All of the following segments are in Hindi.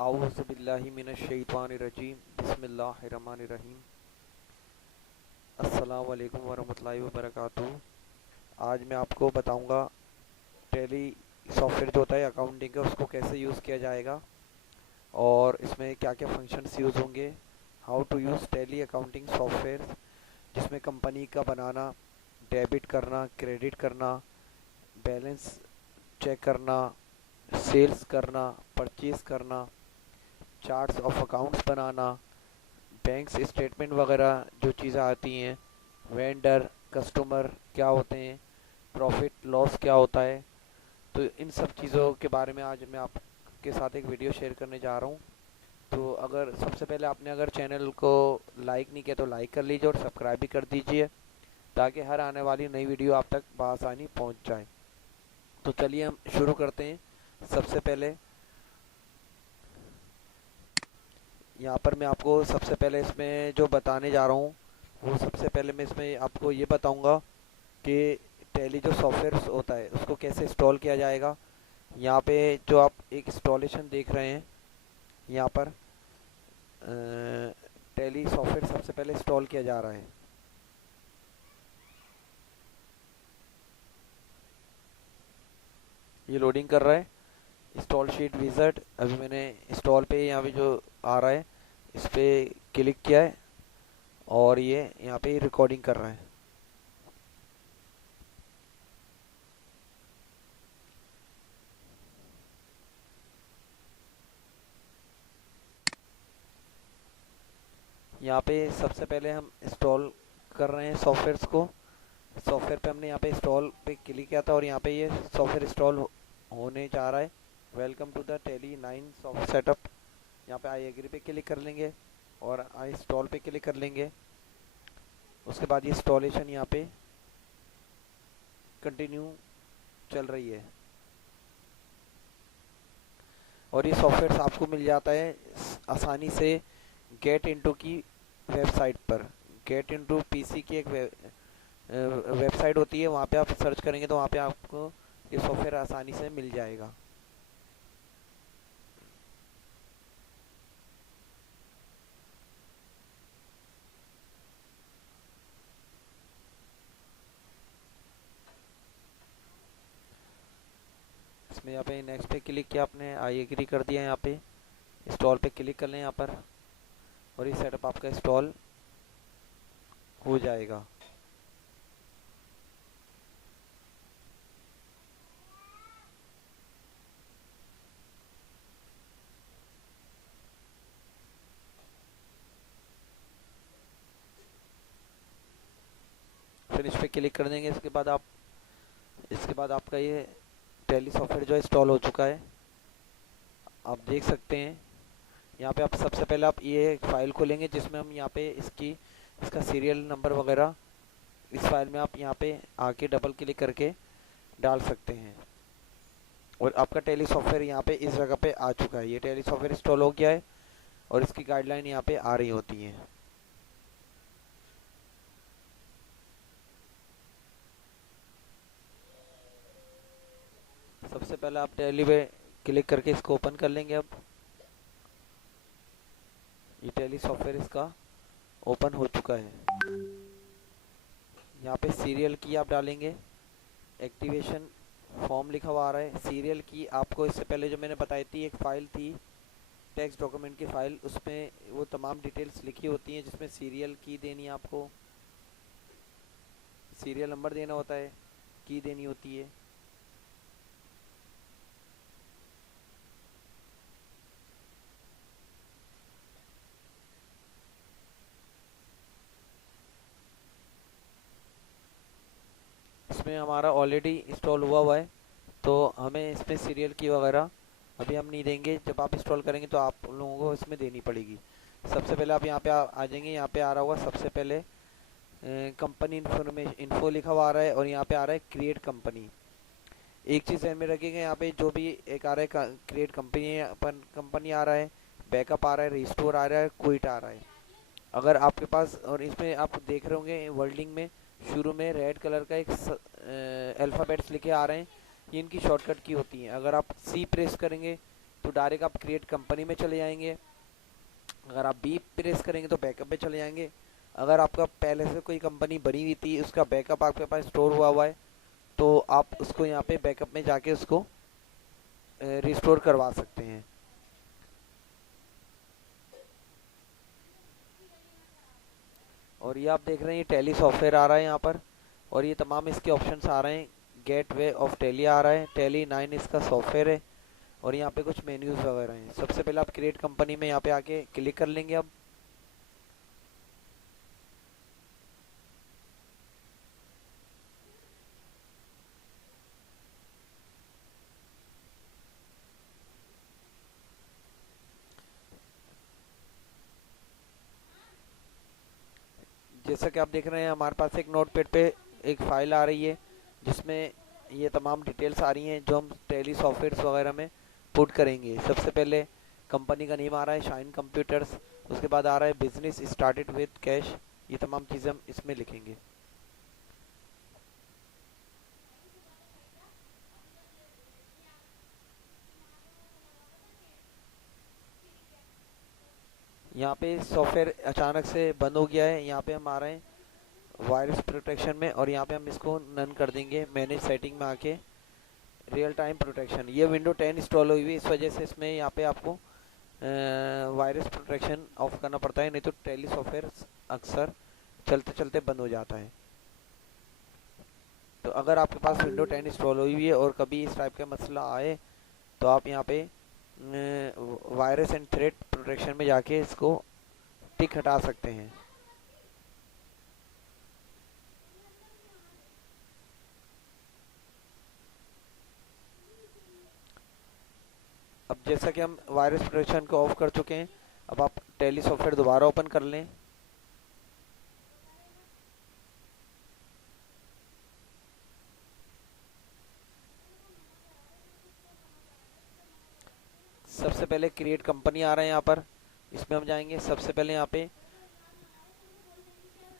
आऊज़ु बिल्लाहि मिनश शैतानिर रजीम बिस्मिल्लाहिर रहमानिर रहीम। अस्सलाम वालेकुम वरहमतुल्लाहि वबरकातुहू। आज मैं आपको बताऊंगा टैली सॉफ्टवेयर जो होता है अकाउंटिंग का उसको कैसे यूज़ किया जाएगा और इसमें क्या क्या फंक्शंस यूज़ होंगे। How to use tally accounting software, जिसमें कंपनी का बनाना, डेबिट करना, क्रेडिट करना, बैलेंस चेक करना, सेल्स करना, परचेज करना, चार्ट्स ऑफ अकाउंट्स बनाना, बैंक स्टेटमेंट वगैरह जो चीज़ें आती हैं, वेंडर कस्टमर क्या होते हैं, प्रॉफिट लॉस क्या होता है। तो इन सब चीज़ों के बारे में आज मैं आपके साथ एक वीडियो शेयर करने जा रहा हूँ। तो अगर सबसे पहले आपने अगर चैनल को लाइक नहीं किया तो लाइक कर लीजिए और सब्सक्राइब भी कर दीजिए, ताकि हर आने वाली नई वीडियो आप तक बआसानी पहुँच जाए। तो चलिए हम शुरू करते हैं। सबसे पहले यहाँ पर मैं आपको सबसे पहले इसमें जो बताने जा रहा हूँ, वो सबसे पहले मैं इसमें आपको ये बताऊँगा कि टैली जो सॉफ्टवेयर होता है उसको कैसे इंस्टॉल किया जाएगा। यहाँ पे जो आप एक इंस्टॉलेशन देख रहे हैं, यहाँ पर टैली सॉफ्टवेयर सबसे पहले इंस्टॉल किया जा रहा है। ये लोडिंग कर रहा है। इंस्टॉल शीट विज़ार्ड, अभी मैंने इंस्टॉल पे यहाँ पे जो आ रहा है इस पर क्लिक किया है और ये यहाँ पे रिकॉर्डिंग कर रहा है। यहाँ पे सबसे पहले हम इंस्टॉल कर रहे हैं सॉफ्टवेयर्स को। सॉफ्टवेयर पे हमने यहाँ पे इंस्टॉल पे क्लिक किया था और यहाँ पे ये सॉफ्टवेयर इंस्टॉल होने जा रहा है। Welcome to the tally 9 soft setup. यहाँ पे आई एग्री पे क्लिक कर लेंगे और आई इंस्टॉल पे क्लिक कर लेंगे। उसके बाद ये इंस्टॉलेशन यहाँ पे कंटिन्यू चल रही है और ये सॉफ्टवेयर आपको मिल जाता है आसानी से गेट इनटू की वेबसाइट पर। गेट इनटू पीसी की एक वेबसाइट होती है, वहाँ पे आप सर्च करेंगे तो वहाँ पे आपको ये सॉफ्टवेयर आसानी से मिल जाएगा। इसमें यहाँ पे नेक्स्ट पे क्लिक किया आपने, आई एग्री कर दिया, यहाँ पे इंस्टॉल पे क्लिक कर लें यहाँ पर और ये सेटअप आपका इंस्टॉल हो जाएगा। फिर इस पर क्लिक कर देंगे। इसके बाद आपका ये टैली सॉफ्टवेयर जो इंस्टॉल हो चुका है, आप देख सकते हैं। यहाँ पे आप सबसे पहले आप ये एक फ़ाइल खोलेंगे जिसमें हम यहाँ पे इसका सीरियल नंबर वगैरह इस फाइल में आप यहाँ पे आके डबल क्लिक करके डाल सकते हैं। और आपका टैली सॉफ्टवेयर यहाँ पे इस जगह पे आ चुका है। ये टैली सॉफ्टवेयर इंस्टॉल हो गया है और इसकी गाइडलाइन यहाँ पे आ रही होती है। सबसे पहले आप टैली पे क्लिक करके इसको ओपन कर लेंगे। अब ये टैली सॉफ्टवेयर इसका ओपन हो चुका है। यहाँ पे सीरियल की आप डालेंगे, एक्टिवेशन फॉर्म लिखा हुआ आ रहा है। सीरियल की आपको इससे पहले जो मैंने बताई थी एक फ़ाइल थी, टेक्स्ट डॉक्यूमेंट की फ़ाइल, उसमें वो तमाम डिटेल्स लिखी होती हैं जिसमें सीरियल की देनी है, आपको सीरियल नंबर देना होता है, की देनी होती है। इसमें हमारा ऑलरेडी इंस्टॉल हुआ हुआ है तो हमें इसमें सीरियल की वगैरह अभी हम नहीं देंगे। जब आप इंस्टॉल करेंगे तो आप लोगों को इसमें देनी पड़ेगी। सबसे पहले आप यहाँ पे आ जाएंगे। यहाँ पे आ रहा होगा सबसे पहले कंपनी इन्फॉर्मेशन इन्फो लिखा हुआ आ रहा है और यहाँ पे आ रहा है क्रिएट कंपनी। एक चीज़ ध्यान में रखिएगा, यहाँ पे जो भी एक आ रहा है क्रिएट कंपनी अपन कंपनी आ रहा है, बैकअप आ रहा है, रिस्टोर आ रहा है, क्विट आ रहा है। अगर आपके पास, और इसमें आप देख रहे होंगे वर्ल्डिंग में शुरू में रेड कलर का एक अल्फ़ाबेट्स लिखे आ रहे हैं, ये इनकी शॉर्टकट की होती हैं। अगर आप सी प्रेस करेंगे तो तो डायरेक्ट आप क्रिएट कंपनी में चले जाएंगे। अगर आप बी प्रेस करेंगे तो बैकअप में चले जाएंगे। अगर आपका पहले से कोई कंपनी बनी हुई थी, उसका बैकअप आपके पास स्टोर हुआ है, तो आप उसको यहाँ पे बैकअप में जाके उसको रिस्टोर करवा सकते हैं। और ये आप देख रहे हैं, ये टैली सॉफ्टवेयर आ रहा है यहाँ पर, और ये तमाम इसके ऑप्शंस आ रहे हैं। गेटवे ऑफ टैली आ रहा है, टैली 9 इसका सॉफ्टवेयर है, और यहाँ पे कुछ मेन्यूज वगैरह हैं। सबसे पहले आप क्रिएट कंपनी में यहाँ पे आके क्लिक कर लेंगे। जैसा कि आप देख रहे हैं, हमारे पास एक नोटपैड पे एक फाइल आ रही है जिसमें ये तमाम डिटेल्स आ रही हैं जो हम टैली सॉफ्टवेयर वगैरह में पुट करेंगे। सबसे पहले कंपनी का नेम आ रहा है शाइन कंप्यूटर्स, उसके बाद आ रहा है बिजनेस स्टार्टेड विद कैश। ये तमाम चीज़ें हम इसमें लिखेंगे। यहाँ पे सॉफ्टवेयर अचानक से बंद हो गया है, यहाँ पे हम आ रहे हैं वायरस प्रोटेक्शन में, और यहाँ पे हम इसको नन कर देंगे। मैनेज सेटिंग में आके रियल टाइम प्रोटेक्शन, ये विंडो 10 इंस्टॉल हुई हुई, इस वजह से इसमें यहाँ पे आपको वायरस प्रोटेक्शन ऑफ करना पड़ता है, नहीं तो टैली सॉफ्टवेयर अक्सर चलते चलते बंद हो जाता है। तो अगर आपके पास विंडो 10 इंस्टॉल हुई हुई है और कभी इस टाइप का मसला आए, तो आप यहाँ पे वायरस एंड थ्रेट प्रोटेक्शन में जाके इसको टिक हटा सकते हैं। अब जैसा कि हम वायरस प्रोटेक्शन को ऑफ कर चुके हैं, अब आप टैली सॉफ्टवेयर दोबारा ओपन कर लें। सबसे पहले क्रिएट कंपनी आ रहा है यहाँ पर, इसमें हम जाएंगे। सबसे पहले यहाँ पे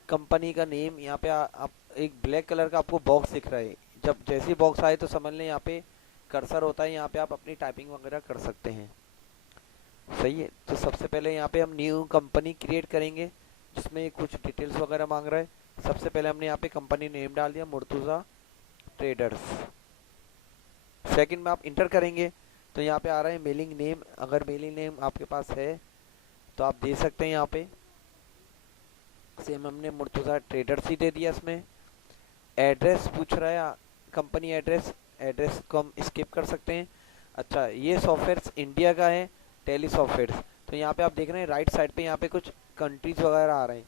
कंपनी का नेम, यहाँ पे आप एक ब्लैक कलर का आपको बॉक्स दिख रहा है। जब जैसे बॉक्स आए तो समझ लें यहाँ पे कर्सर होता है, यहाँ पे आप अपनी टाइपिंग वगैरह कर सकते हैं। सही है। तो सबसे पहले यहाँ पे हम न्यू कंपनी क्रिएट करेंगे जिसमें कुछ डिटेल्स वगैरह मांग रहा है। सबसे पहले हमने यहाँ पे कंपनी नेम डाल दिया, मुर्तुज़ा ट्रेडर्स। सेकंड में आप इंटर करेंगे तो यहाँ पे आ रहा है मेलिंग नेम। अगर मेलिंग नेम आपके पास है तो आप दे सकते हैं। यहाँ पे सेम हमने मुर्तुज़ा ट्रेडर्स ही दे दिया। इसमें एड्रेस पूछ रहा है, कंपनी एड्रेस, एड्रेस को हम स्किप कर सकते हैं। अच्छा, ये सॉफ्टवेयर इंडिया का है, टैली सॉफ्टवेयर। तो यहाँ पे आप देख रहे हैं राइट साइड पे यहाँ पे कुछ कंट्रीज वगैरह आ रहे हैं।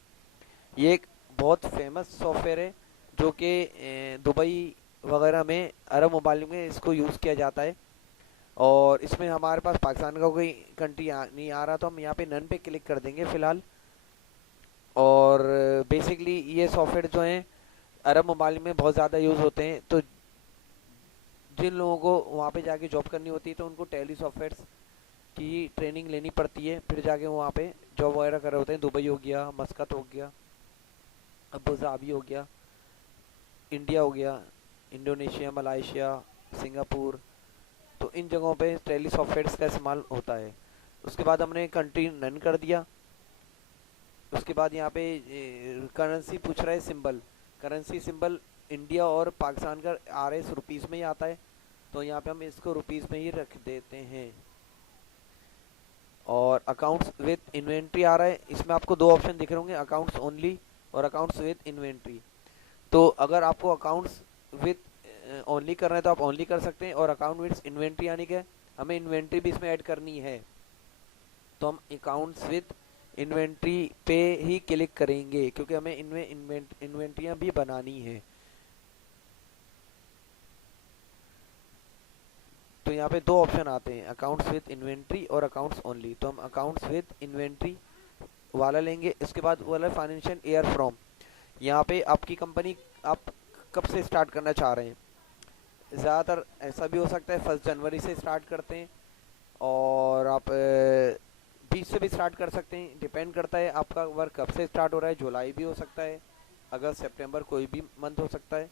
ये एक बहुत फेमस सॉफ्टवेयर है जो कि दुबई वगैरह में, अरब ममालिक में इसको यूज़ किया जाता है। और इसमें हमारे पास पाकिस्तान का कोई कंट्री नहीं आ रहा, तो हम यहाँ पे नन पे क्लिक कर देंगे फ़िलहाल। और बेसिकली ये सॉफ्टवेयर जो हैं अरब ममालिक में बहुत ज़्यादा यूज़ होते हैं। तो जिन लोगों को वहाँ पे जाके जॉब करनी होती है तो उनको टैली सॉफ्टवेयर की ट्रेनिंग लेनी पड़ती है, फिर जाके वहाँ पे जॉब वगैरह कर रहे होते हैं। दुबई हो गया, मस्कत हो गया, अबू धाबी हो गया, इंडिया हो गया, इंडोनेशिया, मलाइशिया, सिंगापुर, तो इन जगहों पे टैली सॉफ्टवेयर का इस्तेमाल होता है। उसके बाद हमने कंट्री नन कर दिया। उसके बाद यहाँ पे करेंसी पूछ रहा है, सिंबल, करेंसी सिंबल इंडिया और पाकिस्तान का RS रुपीज़ में ही आता है, तो यहाँ पे हम इसको रुपीज़ में ही रख देते हैं। और अकाउंट्स विद इन्वेंट्री आ रहा है, इसमें आपको दो ऑप्शन दिख रहे होंगे, अकाउंट्स ओनली और अकाउंट्स विद इन्वेंट्री। तो अगर आपको अकाउंट्स विद ओनली करना है तो आप ओनली कर सकते हैं, और अकाउंट विद इन्वेंट्री यानी कि हमें इन्वेंट्री भी इसमें ऐड करनी है तो हम अकाउंट्स विद इन्वेंट्री पे ही क्लिक करेंगे, क्योंकि हमें इनमें इन्वेंट्रियाँ भी बनानी है। तो यहाँ पे दो ऑप्शन आते हैं, अकाउंट्स विद इन्वेंट्री और अकाउंट्स ओनली। तो हम अकाउंट्स विद इन्वेंट्री वाला लेंगे। इसके बाद वाला फाइनेंशियल ईयर फ्रॉम, यहाँ पे आपकी कंपनी आप कब से स्टार्ट करना चाह रहे हैं। ज़्यादातर ऐसा भी हो सकता है 1 जनवरी से स्टार्ट करते हैं, और आप 20 से भी स्टार्ट कर सकते हैं। डिपेंड करता है आपका वर्क कब से स्टार्ट हो रहा है। जुलाई भी हो सकता है, अगस्त, सितंबर, कोई भी मंथ हो सकता है,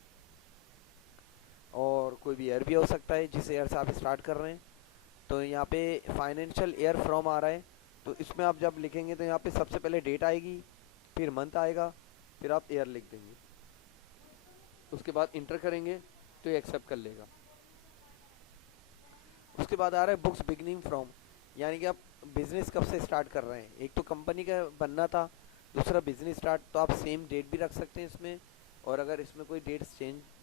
और कोई भी ईयर भी हो सकता है जिस ईयर से आप स्टार्ट कर रहे हैं। तो यहाँ पे फाइनेंशियल ईयर फ्रॉम आ रहा है, तो इसमें आप जब लिखेंगे तो यहाँ पे सबसे पहले डेट आएगी, फिर मंथ आएगा, फिर आप ईयर लिख देंगे, उसके बाद इंटर करेंगे तो ये एक्सेप्ट कर लेगा। उसके बाद आ रहा है बुक्स बिगनिंग फ्रॉम, यानी कि आप बिजनेस कब से स्टार्ट कर रहे हैं। एक तो कंपनी का बनना था, दूसरा बिजनेस स्टार्ट, तो आप सेम डेट भी रख सकते हैं इसमें। और अगर इसमें कोई डेट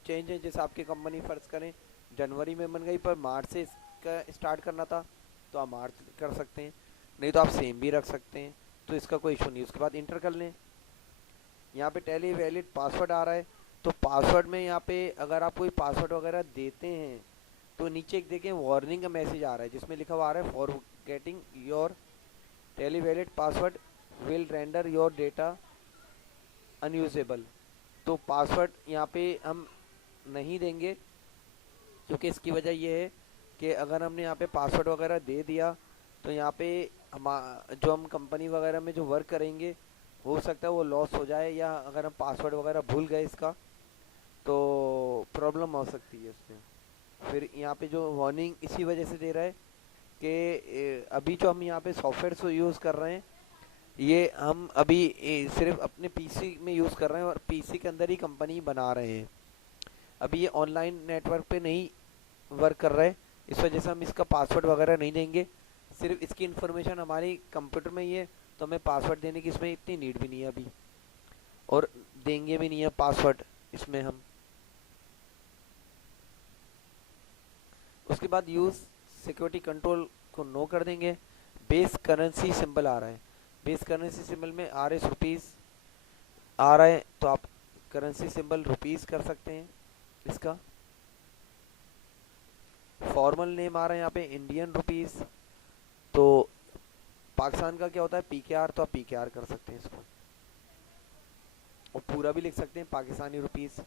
चेंज है, जैसे आपकी कंपनी फर्ज करें जनवरी में बन गई पर मार्च से इसका स्टार्ट करना था, तो आप मार्च कर सकते हैं, नहीं तो आप सेम भी रख सकते हैं, तो इसका कोई इशू नहीं। उसके बाद इंटर कर लें। यहाँ पे टैली वैलिड पासवर्ड आ रहा है, तो पासवर्ड में यहाँ पे अगर आप कोई पासवर्ड वगैरह देते हैं तो नीचे एक देखें वार्निंग का मैसेज आ रहा है, जिसमें लिखा हुआ आ रहा है for getting your tally valid password will render your data unusable. तो पासवर्ड यहाँ पे हम नहीं देंगे, क्योंकि इसकी वजह यह है कि अगर हमने यहाँ पे पासवर्ड वगैरह दे दिया तो यहाँ पे हम जो हम कंपनी वगैरह में जो वर्क करेंगे हो सकता है वो लॉस हो जाए, या अगर हम पासवर्ड वगैरह भूल गए इसका तो प्रॉब्लम हो सकती है उसमें। फिर यहाँ पे जो वार्निंग इसी वजह से दे रहा है कि अभी जो हम यहाँ पे सॉफ्टवेयर यूज़ कर रहे हैं, ये हम अभी सिर्फ अपने पीसी में यूज़ कर रहे हैं और पीसी के अंदर ही कंपनी बना रहे हैं, अभी ये ऑनलाइन नेटवर्क पे नहीं वर्क कर रहा है। इस वजह से हम इसका पासवर्ड वगैरह नहीं देंगे, सिर्फ इसकी इन्फॉर्मेशन हमारी कंप्यूटर में ही है, तो हमें पासवर्ड देने की इसमें इतनी नीड भी नहीं है अभी, और देंगे भी नहीं है पासवर्ड इसमें हम। उसके बाद यूज़ सिक्योरिटी कंट्रोल को नो कर देंगे। बेस करेंसी सिंबल आ रहा है, बेस करेंसी सिंबल में आर एस रुपीज़ आ रहा है, तो आप करेंसी सिंबल रुपीज़ कर सकते हैं इसका। फॉर्मल नेम आ रहा है यहाँ पे इंडियन रुपीज़, तो पाकिस्तान का क्या होता है पीकेआर, तो आप पीकेआर कर सकते हैं इसको, और पूरा भी लिख सकते हैं Pakistani rupees.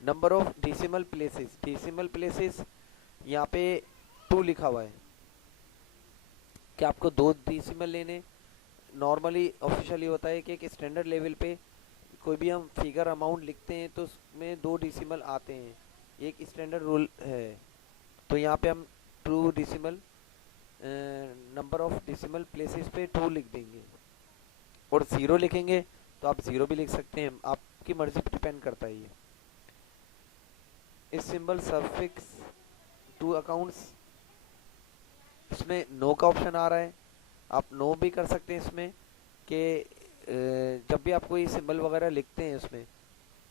Number of decimal places, decimal places यहाँ पे 2 लिखा हुआ है कि आपको 2 डेसिमल लेने। नॉर्मली ऑफिशियली होता है कि एक स्टैंडर्ड लेवल पे कोई भी हम फिगर अमाउंट लिखते हैं तो उसमें 2 डेसिमल आते हैं, एक स्टैंडर्ड रूल है। तो यहाँ पे हम 2 decimal number of decimal places पे 2 लिख देंगे, और 0 लिखेंगे तो आप 0 भी लिख सकते हैं, आपकी मर्जी पे डिपेंड करता है ये। इस सिंबल सफिक्स टू अकाउंट्स, इसमें नो का ऑप्शन आ रहा है, आप नो भी कर सकते हैं इसमें कि जब भी आप कोई सिंबल वगैरह लिखते हैं, उसमें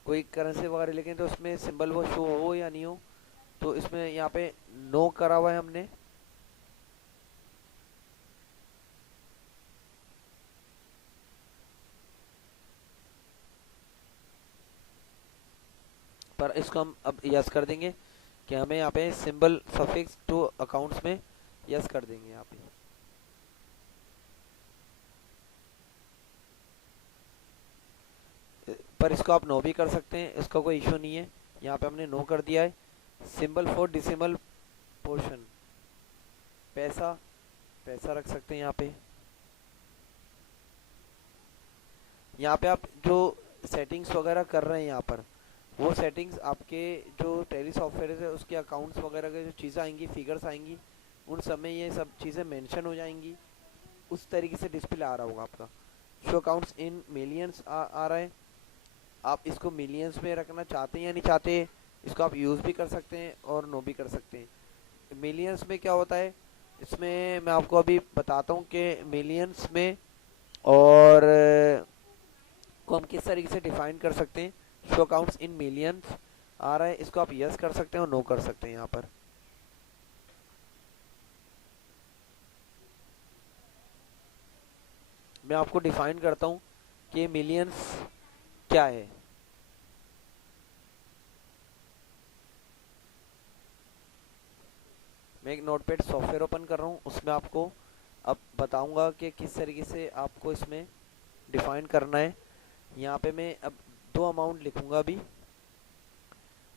कोई करेंसी वगैरह लिखें तो उसमें सिंबल वो शो हो या नहीं हो, तो इसमें यहाँ पे नो करा हुआ है हमने। पर इसको हम अब यस कर देंगे कि हमें यहाँ पे सिंबल सफिक्स टू अकाउंट्स में यस कर देंगे यहाँ पे। पर इसको आप नो भी कर सकते हैं, इसका कोई इशू नहीं है, यहाँ पे हमने नो कर दिया है। सिंबल फॉर डिसिमल पोर्शन, पैसा, पैसा रख सकते हैं यहाँ पे। यहाँ पे आप जो सेटिंग्स वगैरह कर रहे हैं यहाँ पर, वो सेटिंग्स आपके जो टैली सॉफ्टवेयर है उसके अकाउंट्स वगैरह के जो चीज़ें आएंगी, फिगर्स आएंगी, उन सब में ये सब चीज़ें मेंशन हो जाएंगी, उस तरीके से डिस्प्ले आ रहा होगा आपका। शो अकाउंट्स इन मिलियंस आ रहा है, आप इसको मिलियंस में रखना चाहते हैं या नहीं चाहते, इसको आप यूज़ भी कर सकते हैं और नो भी कर सकते हैं। मिलियंस में क्या होता है, इसमें मैं आपको अभी बताता हूँ कि मिलियंस में और को हम किस तरीके से डिफाइन कर सकते हैं। शो अकाउंट्स इन मिलियंस आ रहा है, इसको आप यस कर सकते हैं और नो कर सकते हैं यहाँ पर। मैं आपको डिफाइन करता हूँ कि मिलियंस क्या है। मैं एक नोटपैड सॉफ्टवेयर ओपन कर रहा हूँ, उसमें आपको अब बताऊंगा कि किस तरीके से आपको इसमें डिफाइन करना है। यहाँ पे मैं अब 2 अमाउंट लिखूंगा अभी,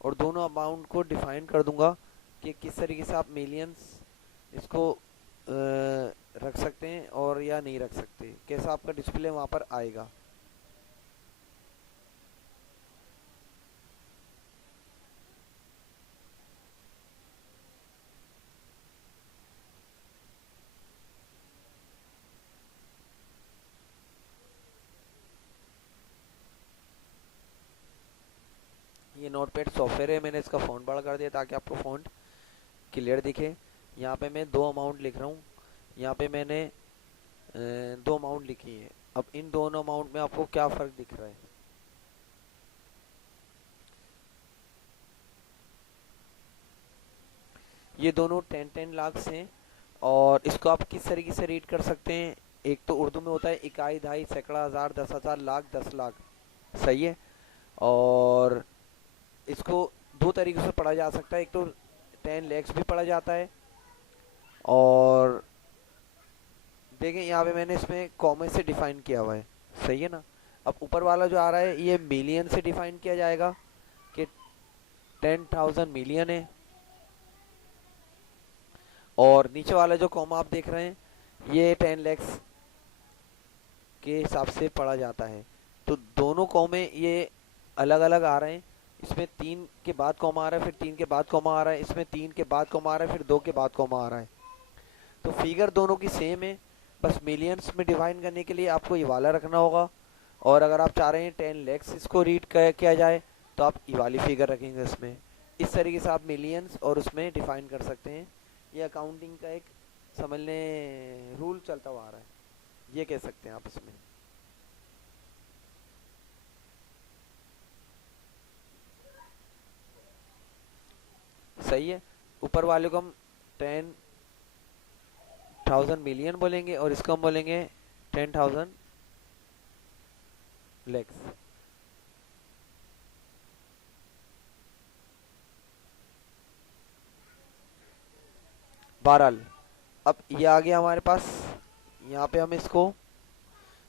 और दोनों अमाउंट को डिफाइन कर दूंगा कि किस तरीके से आप मिलियंस इसको रख सकते हैं और या नहीं रख सकते, कैसा आपका डिस्प्ले वहाँ पर आएगा। नोटपैड सॉफ्टवेयर है, मैंने इसका फ़ॉन्ट बड़ा कर दिया ताकि आपको फ़ॉन्ट क्लियर दिखे। यहाँ पे मैं दो अमाउंट लिख रहा हूँ। यहाँ पे मैंने दो अमाउंट लिखी है। अब इन दोनों अमाउंट में आपको क्या फ़र्क दिख रहा है? ये दोनों 10-10 लाख हैं। और इसको आप किस तरीके से रीड कर सकते हैं? एक तो उर्दू में होता है इकाई, दहाई, सैकड़ा, हज़ार, 10,000, लाख, 10 लाख। सही है। और इसको दो तरीके से पढ़ा जा सकता है। एक तो 10 lakhs भी पढ़ा जाता है। और देखें यहाँ पे मैंने इसमें कॉमे से डिफाइन किया हुआ है। सही है ना। अब ऊपर वाला जो आ रहा है ये मिलियन से डिफाइन किया जाएगा कि 10,000 मिलियन है। और नीचे वाला जो कॉमा आप देख रहे हैं ये 10 lakhs के हिसाब से पढ़ा जाता है। तो दोनों कॉमे ये अलग अलग आ रहे हैं। इसमें 3 के बाद कॉमा आ रहा है, फिर 3 के बाद कॉमा आ रहा है, इसमें 3 के बाद कॉमा आ रहा है, फिर 2 के बाद कॉमा आ रहा है। तो फिगर दोनों की सेम है, बस मिलियंस में डिवाइड करने के लिए आपको ये वाला रखना होगा। और अगर आप चाह रहे हैं 10 lakhs इसको रीड किया जाए तो आप ये वाली फिगर रखेंगे इसमें। इस तरीके से आप मिलियंस और उसमें डिफाइन कर सकते हैं। ये अकाउंटिंग का एक समझ लें रूल चलता हुआ आ रहा है, ये कह सकते हैं आप इसमें। सही है। ऊपर वाले को हम 10,000 मिलियन बोलेंगे और इसको हम बोलेंगे 10,000 lakhs। बहरहाल अब ये आ गया हमारे पास। यहाँ पे हम इसको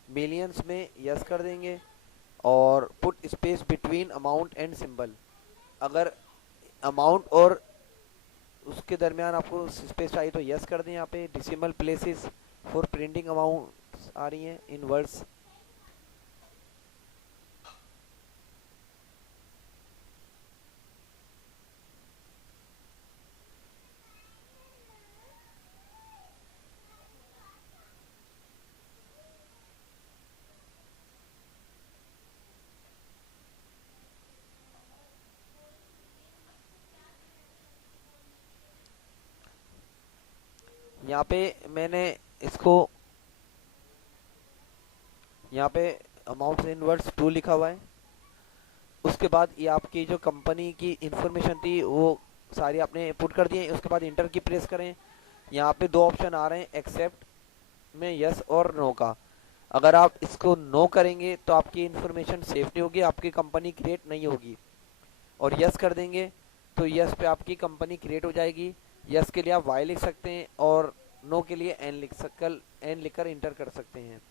मिलियंस में यस कर देंगे और put space between amount and symbol. अगर अमाउंट और उसके दरमियान आपको स्पेस चाहिए तो यस कर दें। यहाँ पे decimal places for printing amount आ रही हैं इन वर्ड्स। यहाँ पे मैंने इसको यहाँ पे अमाउंट इन वर्ड्स 2 लिखा हुआ है। उसके बाद ये आपकी जो कंपनी की इंफॉर्मेशन थी वो सारी आपने पुट कर दी है। उसके बाद इंटर की प्रेस करें। यहाँ पे दो ऑप्शन आ रहे हैं एक्सेप्ट में यस और नो का। अगर आप इसको नो करेंगे तो आपकी इंफॉर्मेशन सेफ नहीं होगी, आपकी कंपनी क्रिएट नहीं होगी। और यस कर देंगे तो यस पे आपकी कंपनी क्रिएट हो जाएगी। यस के लिए आप वाई लिख सकते हैं और नो के लिए एन लिखकर इंटर कर सकते हैं।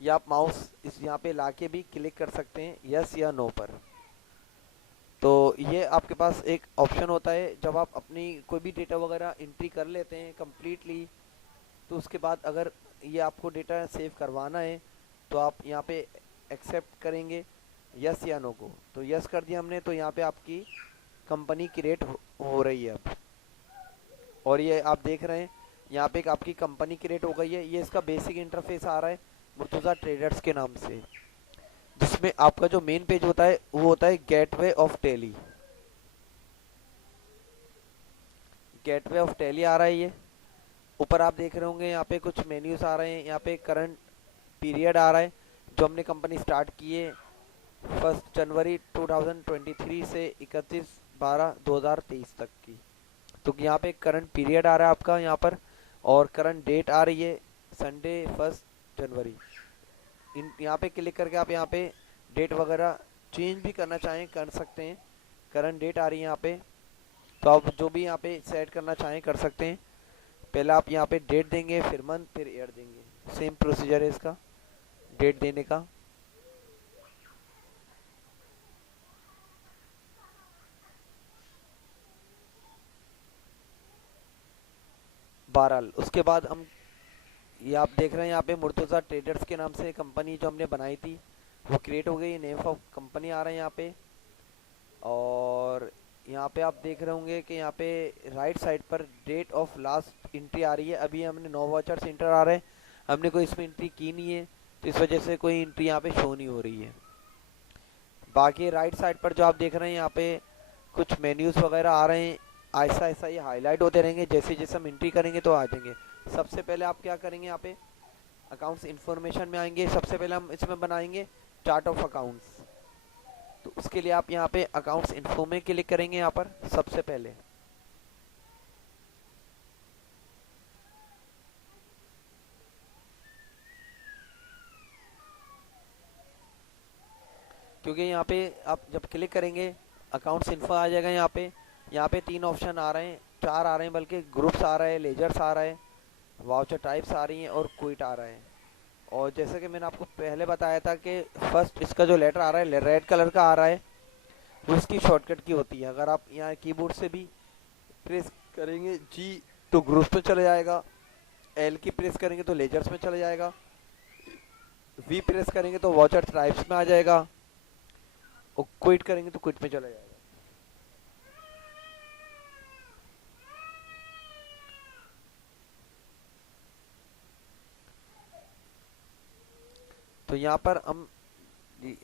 या आप माउस इस यहाँ पे लाके भी क्लिक कर सकते हैं यस या नो पर। तो ये आपके पास एक ऑप्शन होता है जब आप अपनी कोई भी डेटा वगैरह एंट्री कर लेते हैं कम्प्लीटली, तो उसके बाद अगर ये आपको डेटा सेव करवाना है तो आप यहाँ पे एक्सेप्ट करेंगे यस या नो को। तो यस कर दिया हमने तो यहाँ पे आपकी कंपनी क्रिएट हो रही है अब। और ये आप देख रहे हैं यहाँ पे एक आपकी कंपनी क्रिएट हो गई है। ये इसका बेसिक इंटरफेस आ रहा है मुर्तज़ा ट्रेडर्स के नाम से, जिसमें आपका जो मेन पेज होता है वो होता है gateway of Tally. Gateway of Tally आ रहा है। ये ऊपर आप देख रहे होंगे यहाँ पे कुछ मेन्यूज आ रहे हैं। यहाँ पे करंट पीरियड आ रहा है जो हमने कंपनी स्टार्ट की है 1 जनवरी 2023 से 31/12/2023 तक की। तो यहाँ पे करंट पीरियड आ रहा है आपका यहाँ पर। और करंट डेट आ रही है संडे 1 जनवरी। इन यहाँ पे क्लिक करके आप यहाँ पे डेट वगैरह चेंज भी करना चाहें कर सकते हैं। करंट डेट आ रही है यहाँ पे, तो आप जो भी यहाँ पे सेट करना चाहें कर सकते हैं। पहले आप यहाँ पे डेट देंगे, फिर मंथ, फिर ईयर देंगे। सेम प्रोसीजर है इसका डेट देने का। बहरहाल उसके बाद हम ये आप देख रहे हैं यहाँ पे मुर्तज़ा ट्रेडर्स के नाम से कंपनी जो हमने बनाई थी वो क्रिएट हो गई। नेम ऑफ कंपनी आ रहा है यहाँ पे। और यहाँ पे आप देख रहे होंगे कि यहाँ पे राइट साइड पर डेट ऑफ लास्ट एंट्री आ रही है। अभी हमने 9 वाचर्स इंटर आ रहे हैं, हमने कोई इसमें एंट्री की नहीं है तो इस वजह से कोई एंट्री यहाँ पे शो नहीं हो रही है। बाकी राइट साइड पर जो आप देख रहे हैं यहाँ पे कुछ मेन्यूज वगैरह आ रहे हैं, ऐसा ऐसा ये हाईलाइट होते रहेंगे, जैसे जैसे हम एंट्री करेंगे तो आ जाएंगे। सबसे पहले आप क्या करेंगे, यहाँ पे अकाउंट्स इन्फॉर्मेशन में आएंगे, सबसे पहले हम इसमें बनाएंगे चार्ट ऑफ अकाउंट्स। तो उसके लिए आप यहाँ पे अकाउंट्स इन्फो में क्लिक करेंगे यहाँ पर सबसे पहले। क्योंकि यहाँ पे आप जब क्लिक करेंगे अकाउंट्स इन्फो आ जाएगा यहाँ पे। यहाँ पे 3 ऑप्शन आ रहे हैं, 4 आ रहे हैं बल्कि, ग्रुप्स आ रहा है, लेजर्स आ रहा है, वाउचर टाइप्स आ रही हैं और क्विट आ रहा है। और जैसे कि मैंने आपको पहले बताया था कि फर्स्ट इसका जो लेटर आ रहा है रेड कलर का आ रहा है, वो इसकी शॉर्टकट की होती है। अगर आप यहाँ कीबोर्ड से भी प्रेस करेंगे जी तो ग्रुप्स में चले जाएगा, एल की प्रेस करेंगे तो लेजर्स में चले जाएगा, वी प्रेस करेंगे तो वाउचर टाइप्स में आ जाएगा, और क्विट करेंगे तो क्विट में चला जाएगा। तो यहाँ पर हम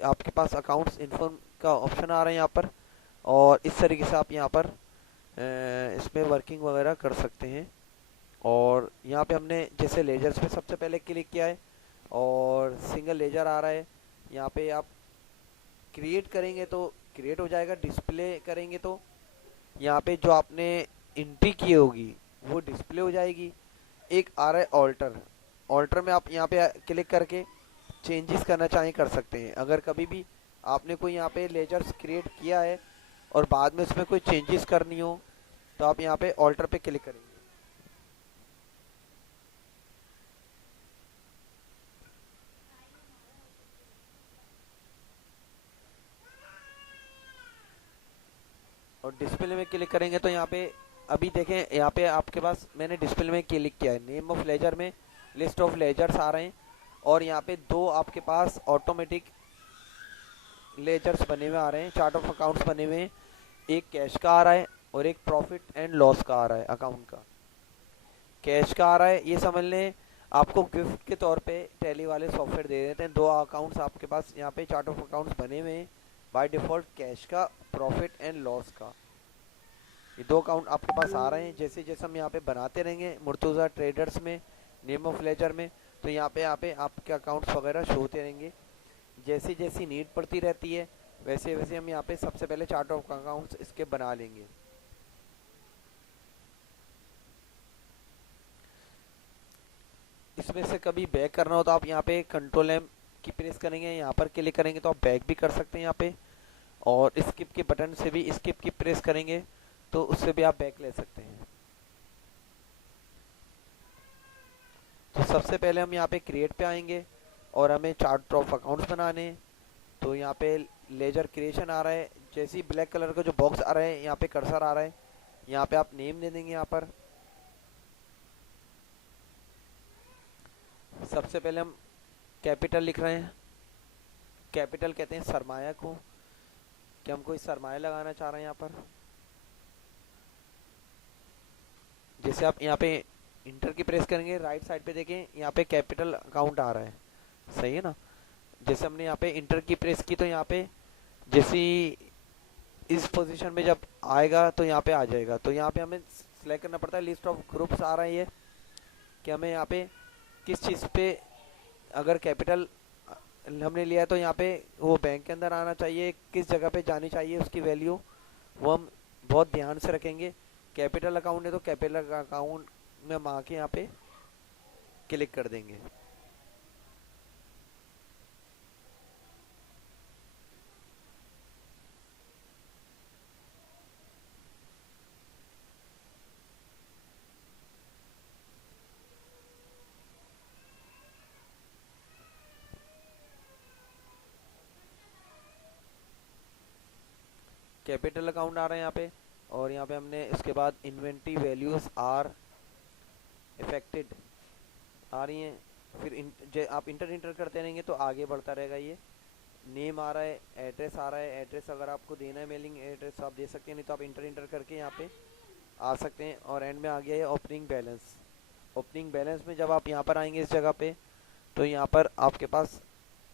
आपके पास अकाउंट्स इन्फॉर्म का ऑप्शन आ रहा है यहाँ पर, और इस तरीके से आप यहाँ पर इसमें वर्किंग वगैरह कर सकते हैं। और यहाँ पे हमने जैसे लेजर्स पे सबसे पहले क्लिक किया है और सिंगल लेजर आ रहा है, यहाँ पे आप क्रिएट करेंगे तो क्रिएट हो जाएगा, डिस्प्ले करेंगे तो यहाँ पे जो आपने एंट्री की होगी वो डिस्प्ले हो जाएगी। एक आ रहा है ऑल्टर, ऑल्टर में आप यहाँ पे क्लिक करके चेंजेस करना चाहें कर सकते हैं। अगर कभी भी आपने कोई यहाँ पे लेजर्स क्रिएट किया है और बाद में उसमें कोई चेंजेस करनी हो तो आप यहाँ पे ऑल्टर पे क्लिक करेंगे। और डिस्प्ले में क्लिक करेंगे तो यहाँ पे अभी देखें, यहाँ पे आपके पास मैंने डिस्प्ले में क्लिक किया है, नेम ऑफ लेजर में लिस्ट ऑफ लेजर्स आ रहे हैं, और यहाँ पे 2 आपके पास ऑटोमेटिक लेजर्स बने हुए आ रहे हैं, चार्ट ऑफ अकाउंट्स बने हुए हैं। एक कैश का आ रहा है और एक प्रॉफिट एंड लॉस का आ रहा है अकाउंट का। कैश का आ रहा है, ये समझ लें आपको गिफ्ट के तौर पे टैली वाले सॉफ्टवेयर दे देते हैं। 2 अकाउंट्स आपके पास यहाँ पे चार्ट ऑफ अकाउंट्स बने हुए हैं बाय डिफॉल्ट, कैश का, प्रॉफिट एंड लॉस का। ये 2 अकाउंट आपके पास आ रहे हैं। जैसे जैसे हम यहाँ पे बनाते रहेंगे मुर्तुज़ा ट्रेडर्स में, नेम ऑफ लेजर में, तो यहाँ पे आपके अकाउंट्स वगैरह शो होते रहेंगे। जैसी जैसी नीड पड़ती रहती है वैसे वैसे हम यहाँ पे सबसे पहले चार्ट ऑफ अकाउंट्स इसके बना लेंगे। इसमें से कभी बैक करना हो तो आप यहाँ पे कंट्रोल एम की प्रेस करेंगे, यहाँ पर क्लिक करेंगे तो आप बैक भी कर सकते हैं यहाँ पे, और स्किप के बटन से भी स्किप की प्रेस करेंगे तो उससे भी आप बैक ले सकते हैं। तो सबसे पहले हम यहाँ पे क्रिएट पे आएंगे और हमें चार्ट ऑफ अकाउंट्स बनाने हैं। तो यहाँ पे लेजर क्रिएशन आ रहा है, जैसे ही ब्लैक कलर का जो बॉक्स आ रहा है यहाँ पे कर्सर आ रहा है, यहाँ पे आप नेम दे देंगे। यहाँ पर सबसे पहले हम कैपिटल लिख रहे हैं, कैपिटल कहते हैं सरमाया को, कि हम कोई सरमाया लगाना चाह रहे हैं यहाँ पर। जैसे आप यहाँ पे इंटर की प्रेस करेंगे राइट साइड पे देखें यहाँ पे कैपिटल अकाउंट आ रहा है, सही है ना। जैसे हमने यहाँ पे इंटर की प्रेस की तो यहाँ पे जैसी इस पोजीशन में जब आएगा तो यहाँ पे आ जाएगा। तो यहाँ पे हमें सिलेक्ट करना पड़ता है, लिस्ट ऑफ ग्रुप्स आ रहा है ये, कि हमें यहाँ पे किस चीज़ पे, अगर कैपिटल हमने लिया है तो यहाँ पे वो बैंक के अंदर आना चाहिए, किस जगह पे जानी चाहिए उसकी वैल्यू, वो हम बहुत ध्यान से रखेंगे। कैपिटल अकाउंट है तो कैपिटल अकाउंट में हम आके यहाँ पे क्लिक कर देंगे। कैपिटल अकाउंट आ रहा है यहाँ पे, और यहाँ पे हमने इसके बाद इन्वेंट्री वैल्यूज आर इफेक्टेड आ रही हैं। फिर आप इंटर करते रहेंगे तो आगे बढ़ता रहेगा। ये नेम आ रहा है, एड्रेस आ रहा है, एड्रेस अगर आपको देना है मेलिंग एड्रेस आप दे सकते हैं, नहीं तो आप इंटर करके यहाँ पे आ सकते हैं। और एंड में आ गया है ओपनिंग बैलेंस। ओपनिंग बैलेंस में जब आप यहाँ पर आएंगे इस जगह पे, तो यहाँ पर आपके पास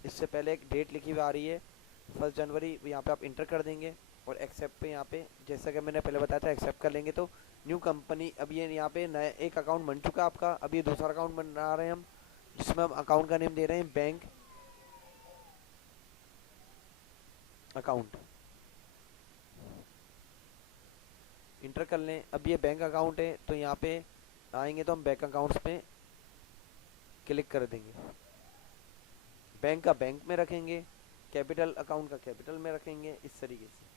इससे पहले एक डेट लिखी हुई आ रही है, 1 जनवरी यहाँ पे आप इंटर कर देंगे और एक्सेप्ट पे यहाँ पे जैसा कि मैंने पहले बताया था एक्सेप्ट कर लेंगे तो न्यू कंपनी, अब ये यहाँ पे नया एक अकाउंट बन चुका है आपका। अब ये दूसरा अकाउंट बना रहे हैं हम, जिसमें हम अकाउंट का नेम दे रहे हैं बैंक अकाउंट। इंटर कर लें। अब ये बैंक अकाउंट है तो यहाँ पे आएंगे तो हम बैंक अकाउंट्स पे क्लिक कर देंगे। बैंक का बैंक में रखेंगे, कैपिटल अकाउंट का कैपिटल में रखेंगे, इस तरीके से।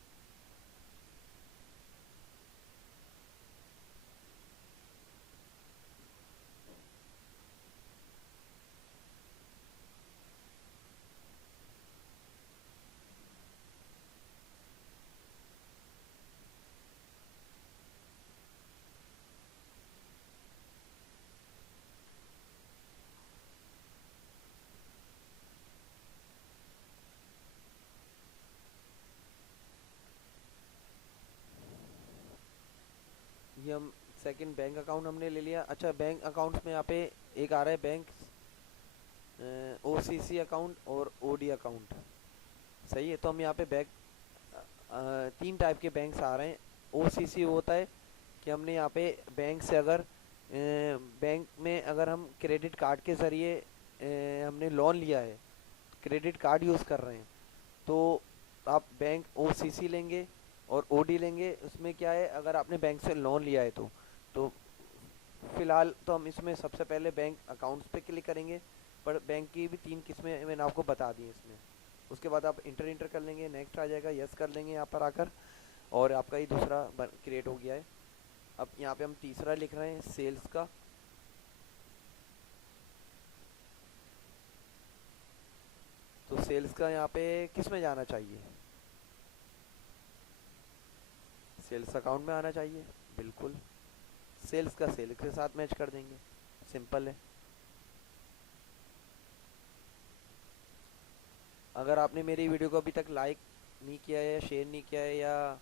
ये हम सेकंड बैंक अकाउंट हमने ले लिया। अच्छा, बैंक अकाउंट्स में यहाँ पे एक आ रहा है बैंक ओसीसी अकाउंट और ओडी अकाउंट। सही है, तो हम यहाँ पे बैंक 3 टाइप के बैंक्स आ रहे हैं। ओसीसी होता है कि हमने यहाँ पे बैंक से अगर बैंक में अगर हम क्रेडिट कार्ड के ज़रिए हमने लोन लिया है, क्रेडिट कार्ड यूज़ कर रहे हैं, तो आप बैंक ओसीसी लेंगे। और ओडी लेंगे, उसमें क्या है, अगर आपने बैंक से लोन लिया है तो फिलहाल तो हम इसमें सबसे पहले बैंक अकाउंट्स पे क्लिक करेंगे। पर बैंक की भी 3 किस्में मैंने आपको बता दी हैं इसमें। उसके बाद आप इंटर कर लेंगे, नेक्स्ट आ जाएगा, यस कर लेंगे यहाँ पर आकर, और आपका ये दूसरा क्रिएट हो गया है। अब यहाँ पे हम तीसरा लिख रहे हैं सेल्स का। तो सेल्स का यहाँ पे किस में जाना चाहिए, सेल्स अकाउंट में आना चाहिए, बिल्कुल। सेल्स का सेल्स के साथ मैच कर देंगे, सिंपल है। अगर आपने मेरी वीडियो को अभी तक लाइक नहीं किया है या शेयर नहीं किया है या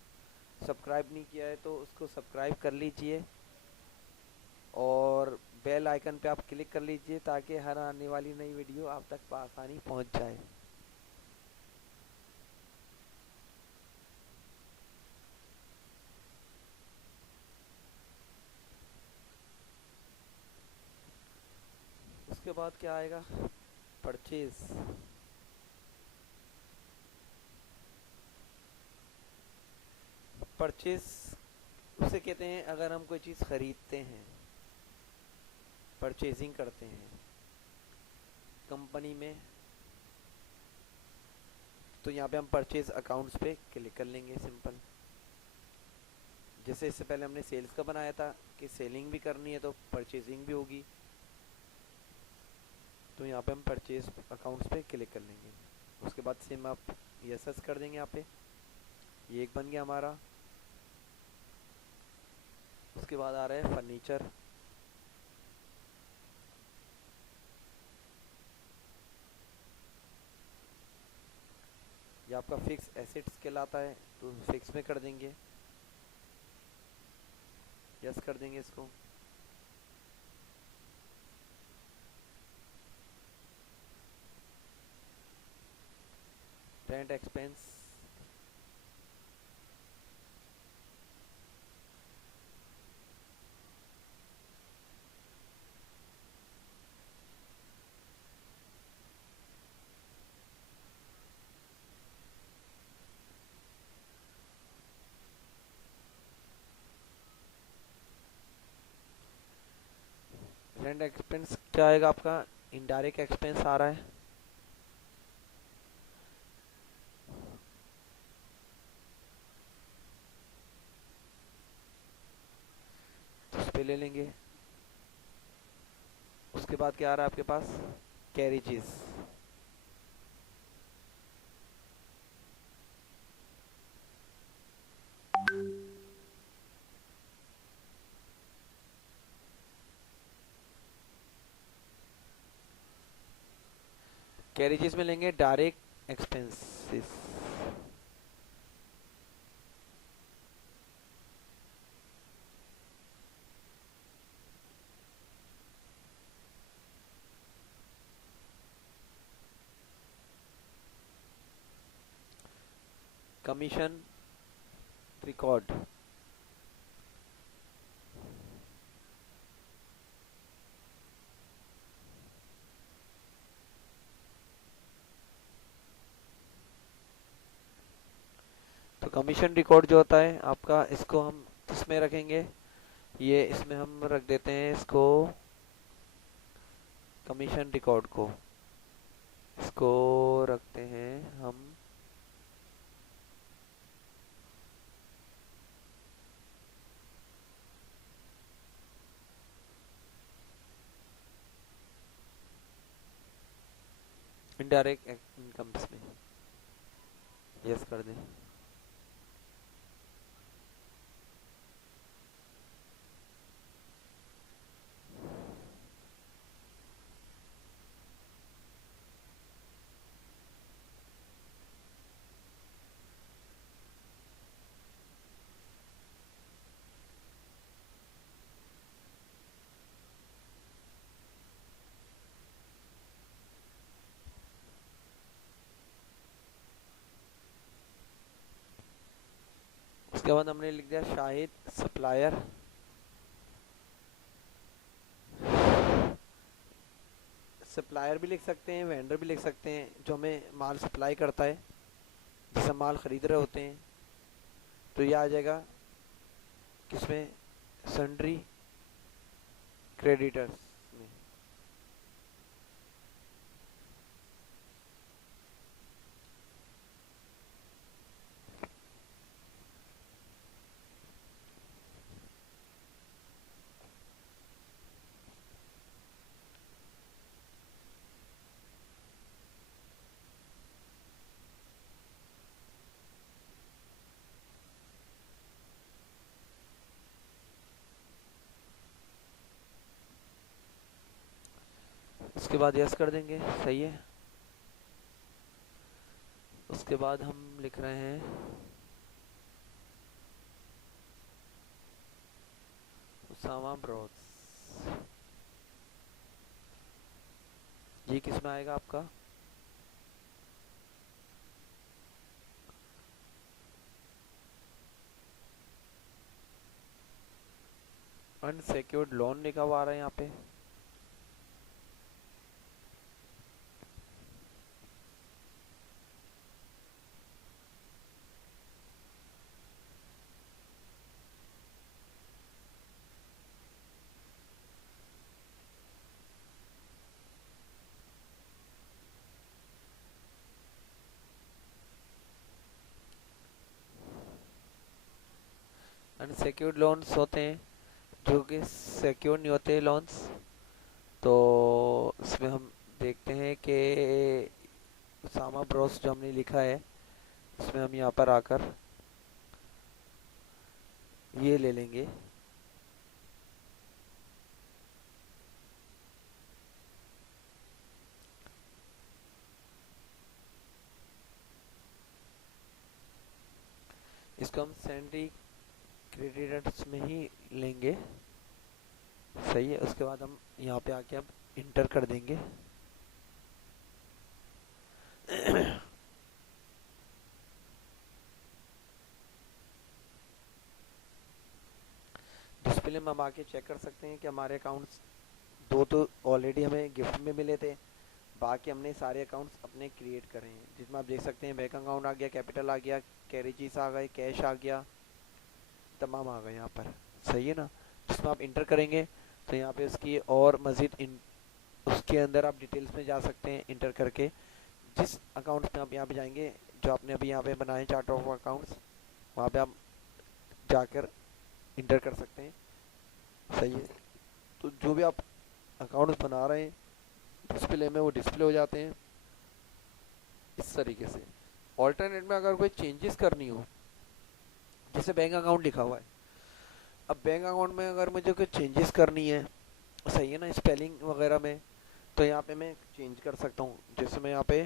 सब्सक्राइब नहीं किया है तो उसको सब्सक्राइब कर लीजिए और बेल आइकन पे आप क्लिक कर लीजिए ताकि हर आने वाली नई वीडियो आप तक आसानी पहुंच जाए। उसके बाद क्या आएगा, परचेज। परचेज उसे कहते हैं अगर हम कोई चीज़ खरीदते हैं, परचेजिंग करते हैं कंपनी में, तो यहाँ पे हम परचेज अकाउंट्स पे क्लिक कर लेंगे, सिंपल। जैसे इससे पहले हमने सेल्स का बनाया था कि सेलिंग भी करनी है तो परचेजिंग भी होगी, तो यहाँ पे हम परचेज अकाउंट्स पे क्लिक कर लेंगे। उसके बाद सेम आप यस कर देंगे यहाँ पे, ये एक बन गया हमारा। उसके बाद आ रहा है फर्नीचर। ये आपका फिक्स एसेट्स कहलाता है तो फिक्स में कर देंगे, यस कर देंगे इसको। रेंट एक्सपेंस, रेंट एक्सपेंस क्या आएगा आपका, इनडायरेक्ट एक्सपेंस आ रहा है। तो उस पे ले लेंगे। उसके बाद क्या आ रहा है आपके पास, कैरेजेस। कैरेजेस में लेंगे डायरेक्ट एक्सपेंसेस। Commission record. तो कमीशन रिकॉर्ड जो होता है आपका, इसको हम किसमें रखेंगे, ये इसमें हम रख देते हैं इसको, कमीशन रिकॉर्ड को इसको रखते हैं हम इनडायरेक्ट इनकम्स में। यस कर दें। उसके बाद हमने लिख दिया शाहिद सप्लायर। सप्लायर भी लिख सकते हैं, वेंडर भी लिख सकते हैं, जो हमें माल सप्लाई करता है, जिसे माल खरीद रहे होते हैं। तो ये आ जाएगा किसमें, सन्ड्री क्रेडिटर्स में। उसके बाद यस कर देंगे, सही है। उसके बाद हम लिख रहे हैं उसामा ब्रोस। ये किस में आएगा आपका, अनसेक्योर्ड लोन लिखा हुआ आ रहा है यहाँ पे। अनसेक्योर्ड लोन्स होते हैं जो कि सिक्योर नहीं होते लोन्स। तो इसमें हम देखते हैं कि उसामा ब्रोस जो हमने लिखा है, इसमें हम यहाँ पर आकर ये ले लेंगे। इसको हम सैंडी क्रेडिटर्स में ही लेंगे, सही है। उसके बाद हम यहाँ पे आके अब इंटर कर देंगे। डिस्प्ले में हम आके चेक कर सकते हैं कि हमारे अकाउंट्स दो तो ऑलरेडी हमें गिफ्ट में मिले थे, बाकी हमने सारे अकाउंट्स अपने क्रिएट करे हैं, जिसमें आप देख सकते हैं बैंक अकाउंट आ गया, कैपिटल आ गया, कैरेजीज आ गए, कैश आ गया, तमाम आ गए यहाँ पर, सही है ना। जिसमें आप इंटर करेंगे तो यहाँ पे उसकी और मज़ीद उसके अंदर आप डिटेल्स में जा सकते हैं इंटर करके। जिस अकाउंट में आप यहाँ पे जाएंगे, जो आपने अभी यहाँ पे बनाए चार्ट ऑफ अकाउंट्स, वहाँ पे आप जाकर इंटर कर सकते हैं, सही है। तो जो भी आप अकाउंट्स बना रहे हैं डिस्प्ले में, वो डिस्प्ले हो जाते हैं इस तरीके से। ऑल्टरनेट में अगर कोई चेंजेस करनी हो, जैसे बैंक अकाउंट लिखा हुआ है, अब बैंक अकाउंट में अगर मुझे कोई चेंजेस करनी है, सही है ना, स्पेलिंग वगैरह में, तो यहाँ पे मैं चेंज कर सकता हूँ। जैसे मैं यहाँ पे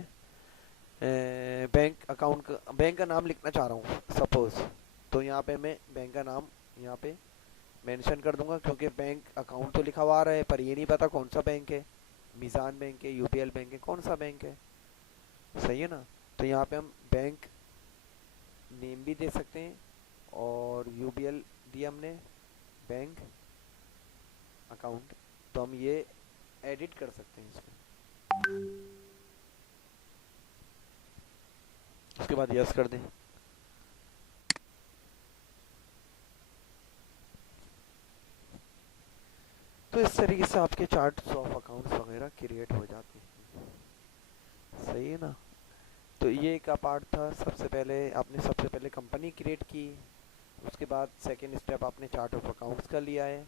बैंक अकाउंट का, बैंक का नाम लिखना चाह रहा हूँ सपोज, तो यहाँ पे मैं बैंक का नाम यहाँ पे मेंशन कर दूंगा, क्योंकि बैंक अकाउंट तो लिखा हुआ आ रहा है पर ये नहीं पता कौन सा बैंक है, मिजान बैंक है, यूपीएल बैंक है, कौन सा बैंक है, सही है ना। तो यहाँ पे हम बैंक नेम भी दे सकते हैं, और यूबीएल दिया हमने, बैंक अकाउंट, तो हम ये एडिट कर सकते हैं इसमें। उसके बाद यस कर दें। तो इस तरीके से आपके चार्ट्स ऑफ अकाउंट्स वगैरह क्रिएट हो जाते हैं। सही है ना। तो ये एक पार्ट था। सबसे पहले कंपनी क्रिएट की, उसके बाद सेकंड स्टेप आपने चार्ट ऑफ अकाउंट्स का लिया है।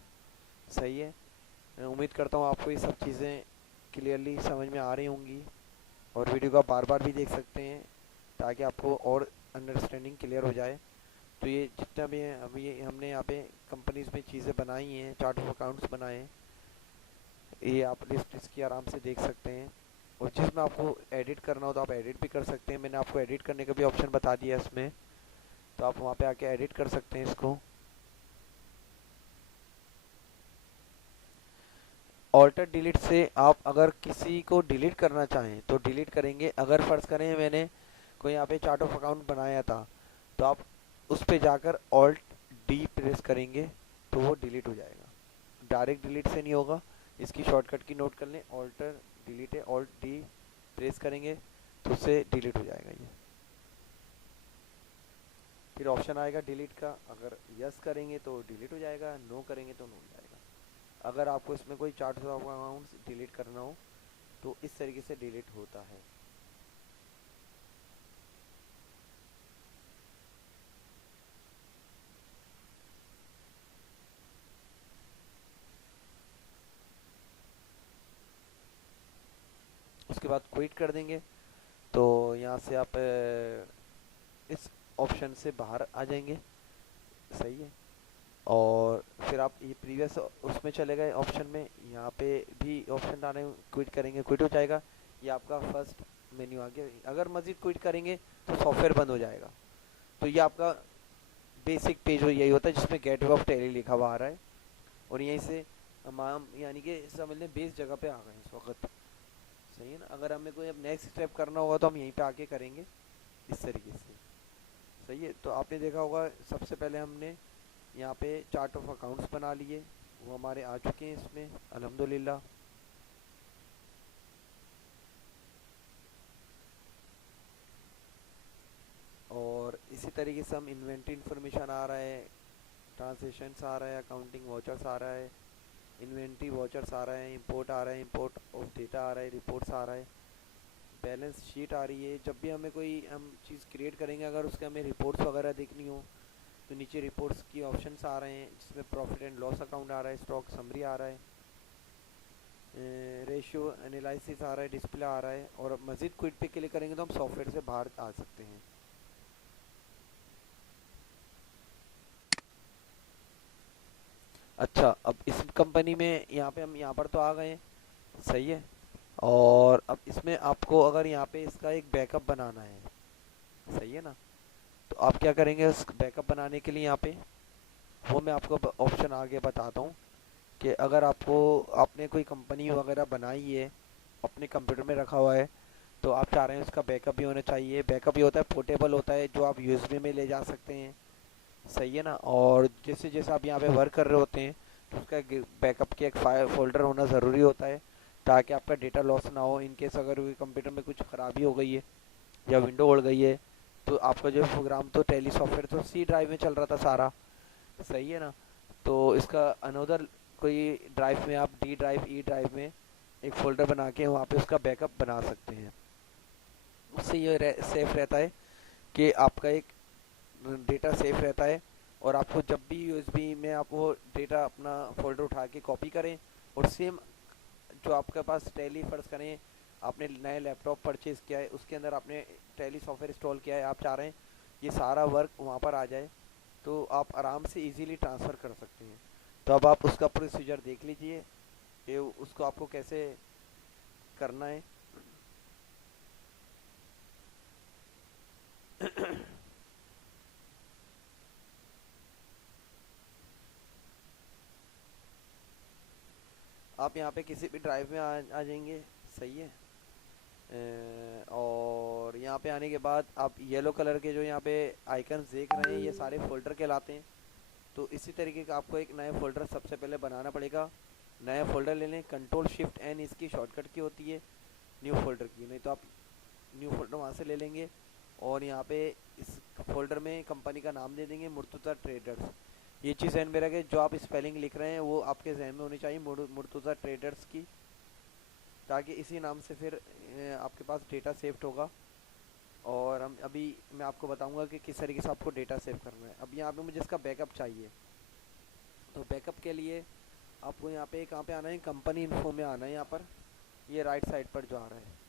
सही है। मैं उम्मीद करता हूँ आपको ये सब चीज़ें क्लियरली समझ में आ रही होंगी, और वीडियो को आप बार बार भी देख सकते हैं ताकि आपको और अंडरस्टैंडिंग क्लियर हो जाए। तो ये जितना भी है, अभी ये हमने यहाँ पे कंपनीज में चीज़ें बनाई हैं, चार्ट ऑफ अकाउंट्स बनाए हैं, ये आप लिस्ट इसकी आराम से देख सकते हैं। और जिसमें आपको एडिट करना हो तो आप एडिट भी कर सकते हैं। मैंने आपको एडिट करने का भी ऑप्शन बता दिया है इसमें, तो आप वहाँ पे आके एडिट कर सकते हैं इसको। ऑल्टर डिलीट से आप अगर किसी को डिलीट करना चाहें तो डिलीट करेंगे। अगर फर्ज करें मैंने कोई यहाँ पे चार्ट ऑफ अकाउंट बनाया था, तो आप उस पे जाकर ऑल्ट डी प्रेस करेंगे तो वो डिलीट हो जाएगा। डायरेक्ट डिलीट से नहीं होगा, इसकी शॉर्टकट की नोट कर लें। ऑल्टर डिलीट है, ऑल्ट डी प्रेस करेंगे तो उससे डिलीट हो जाएगा ये। फिर ऑप्शन आएगा डिलीट का, अगर यस करेंगे तो डिलीट हो जाएगा, नो करेंगे तो नो हो जाएगा। अगर आपको इसमें कोई चार्ट ऑफ अकाउंट्स डिलीट करना हो तो इस तरीके से डिलीट होता है। उसके बाद क्विट कर देंगे तो यहाँ से आप इस ऑप्शन से बाहर आ जाएंगे। सही है। और फिर आप ये प्रीवियस उसमें चले गए ऑप्शन में, यहाँ पे भी ऑप्शन आने, क्विट करेंगे क्विट हो जाएगा। ये आपका फर्स्ट मेन्यू आ गया। अगर मजीद क्विट करेंगे तो सॉफ्टवेयर बंद हो जाएगा। तो ये आपका बेसिक पेज यही होता है जिसमें गेटवे ऑफ टैली लिखा हुआ आ रहा है, और यहीं से हम यानी कि समझ लें बेस जगह पे आ गए इस वक्त। सही है ना। अगर हमें कोई अब नेक्स्ट स्टेप करना होगा तो हम यहीं पे आके करेंगे इस तरीके से। सही है। तो आपने देखा होगा सबसे पहले हमने यहाँ पे चार्ट ऑफ अकाउंट्स बना लिए, वो हमारे आ चुके हैं इसमें अल्हम्दुलिल्लाह। और इसी तरीके से हम इन्वेंट्री इन्फॉर्मेशन आ रहा है, ट्रांसलेशंस आ रहा है, अकाउंटिंग वॉचर्स आ रहा है, इन्वेंट्री वॉचर्स आ रहा है, इंपोर्ट आ रहा है, इंपोर्ट ऑफ डेटा आ रहा है, रिपोर्ट्स आ रहा है, बैलेंस शीट आ रही है। जब भी हमें कोई हम चीज़ क्रिएट करेंगे, अगर उसके हमें रिपोर्ट्स वगैरह देखनी हो तो नीचे रिपोर्ट्स की ऑप्शंस आ रहे हैं जिसमें प्रॉफिट एंड लॉस अकाउंट आ रहा है, स्टॉक समरी आ रहा है, रेशियो एनालिसिस आ रहा है, डिस्प्ले आ रहा है। और मज़ीद क्विट पे क्लिक करेंगे तो हम सॉफ्टवेयर से बाहर आ सकते हैं। अच्छा, अब इस कंपनी में यहाँ पे हम यहाँ पर तो आ गए हैं। सही है। और अब इसमें आपको अगर यहाँ पे इसका एक बैकअप बनाना है, सही है ना, तो आप क्या करेंगे उस बैकअप बनाने के लिए यहाँ पे, वो मैं आपको ऑप्शन आगे बताता हूँ कि अगर आपको आपने कोई कंपनी वगैरह बनाई है, अपने कंप्यूटर में रखा हुआ है, तो आप चाह रहे हैं उसका बैकअप भी होना चाहिए। बैकअप ये होता है पोर्टेबल होता है जो आप यूएसबी में ले जा सकते हैं। सही है ना। और जैसे जैसे आप यहाँ पे वर्क कर रहे होते हैं तो उसका बैकअप के एक फाइल फोल्डर होना ज़रूरी होता है ताकि आपका डेटा लॉस ना हो। इन केस अगर कंप्यूटर में कुछ ख़राबी हो गई है या विंडो उड़ गई है तो आपका जो प्रोग्राम तो टैली सॉफ्टवेयर तो सी ड्राइव में चल रहा था सारा। सही है ना। तो इसका अनदर कोई ड्राइव में आप डी ड्राइव ई ड्राइव में एक फ़ोल्डर बना के वहाँ पे उसका बैकअप बना सकते हैं। उससे ये सेफ रहता है कि आपका एक डेटा सेफ रहता है, और आपको जब भी यूएसबी में आप वो डेटा अपना फोल्डर उठा के कॉपी करें, और सेम जो आपके पास टैली फर्ज करें आपने नए लैपटॉप परचेज़ किया है, उसके अंदर आपने टैली सॉफ्टवेयर इंस्टॉल किया है, आप चाह रहे हैं ये सारा वर्क वहाँ पर आ जाए, तो आप आराम से इजीली ट्रांसफ़र कर सकते हैं। तो अब आप उसका प्रोसीजर देख लीजिए कि उसको आपको कैसे करना है। आप यहाँ पे किसी भी ड्राइव में आ जाएंगे। सही है। और यहाँ पे आने के बाद आप येलो कलर के जो यहाँ पे आइकन्स देख रहे हैं ये सारे फोल्डर कहलाते हैं। तो इसी तरीके का आपको एक नया फोल्डर सबसे पहले बनाना पड़ेगा। नया फोल्डर ले लें, कंट्रोल शिफ्ट एन इसकी शॉर्टकट की होती है न्यू फोल्डर की, नहीं तो आप न्यू फोल्डर वहाँ से ले लेंगे। और यहाँ पे इस फोल्डर में कंपनी का नाम दे देंगे मुर्तुज़ा ट्रेडर्स। ये चीज़ ध्यान में रखें, जो आप स्पेलिंग लिख रहे हैं वो आपके जहन में होनी चाहिए मुर्तुज़ा ट्रेडर्स की, ताकि इसी नाम से फिर आपके पास डेटा सेव्ड होगा। और हम अभी मैं आपको बताऊंगा कि किस तरीके से आपको डेटा सेव करना है। अब यहाँ पे मुझे इसका बैकअप चाहिए, तो बैकअप के लिए आपको यहाँ पे कहाँ पे आना है, कंपनी इन्फो में आना है। यहाँ पर ये राइट साइड पर जो आ रहा है,